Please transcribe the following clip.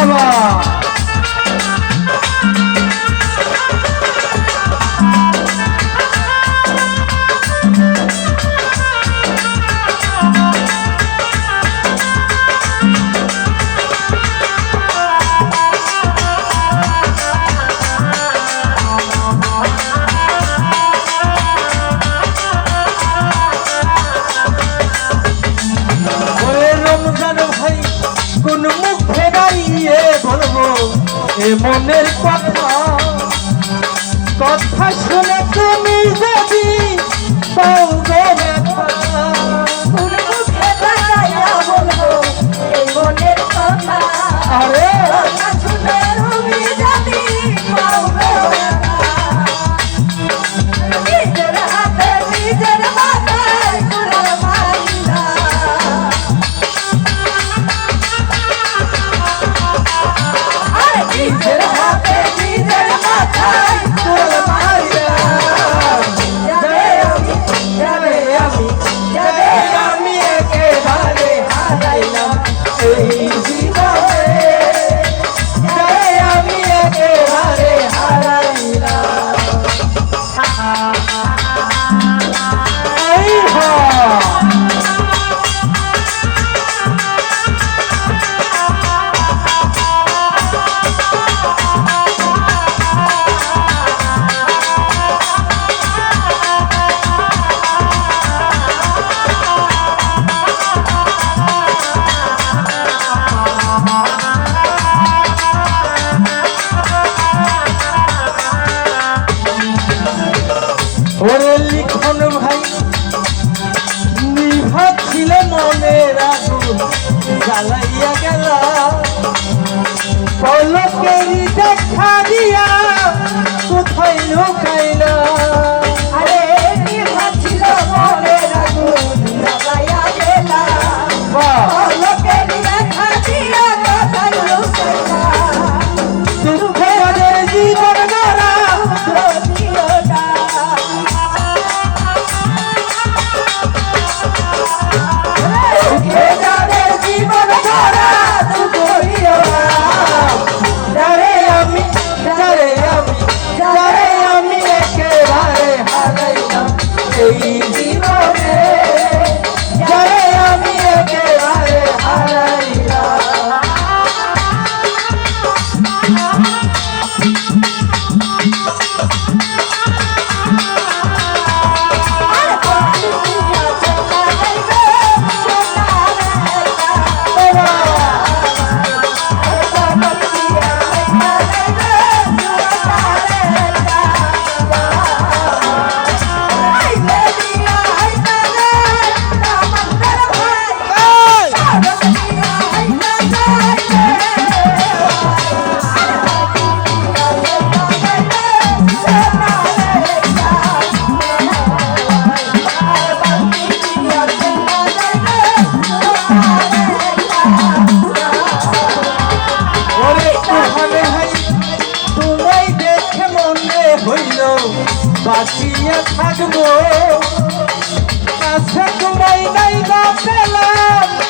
বাবা কোন মুখে দাঁড়িয়ে বলবো এ মনের কথা কথা শুনে তুমি যদি পাও গো ব্যথা কোন মুখে দাঁড়াইয়া বলবো এই মনের কথা আরে কথা শুনে তুমি যদি পাও গো ব্যথা নিজের হাতে নিজের মাথায় কুড়াল মারিলা নিজের হাতে নিজের মাথায় কুড়াল মারিলা যাবে আমি একেবারে হারাইলাম এই জীবনে যাবে আমি একেবারে হারাইলাম এই হ্যাঁ ওরে লিখন ভাই নিভাত ছিল মনের আগুন জ্বালাইয়া গেল পলকেরই দেখা দিয়া কোথায় লুকাইলা আরে নিভা ছিল মনের আগুন জ্বালাইয়া গেলা লোকের দেখা দিয়া কোথায় লুকাইলা দুঃখে ওদের জীবন গড়া দিও না যাদের জীবন গড়া দুঃখিও যারে আমি একেবারে হারাইলাম এই জীবনে যারে আমি একেবারে হারাইলাম বাঁচিয়ে থাকবো কাছে তোমায় নাই বা পেলাম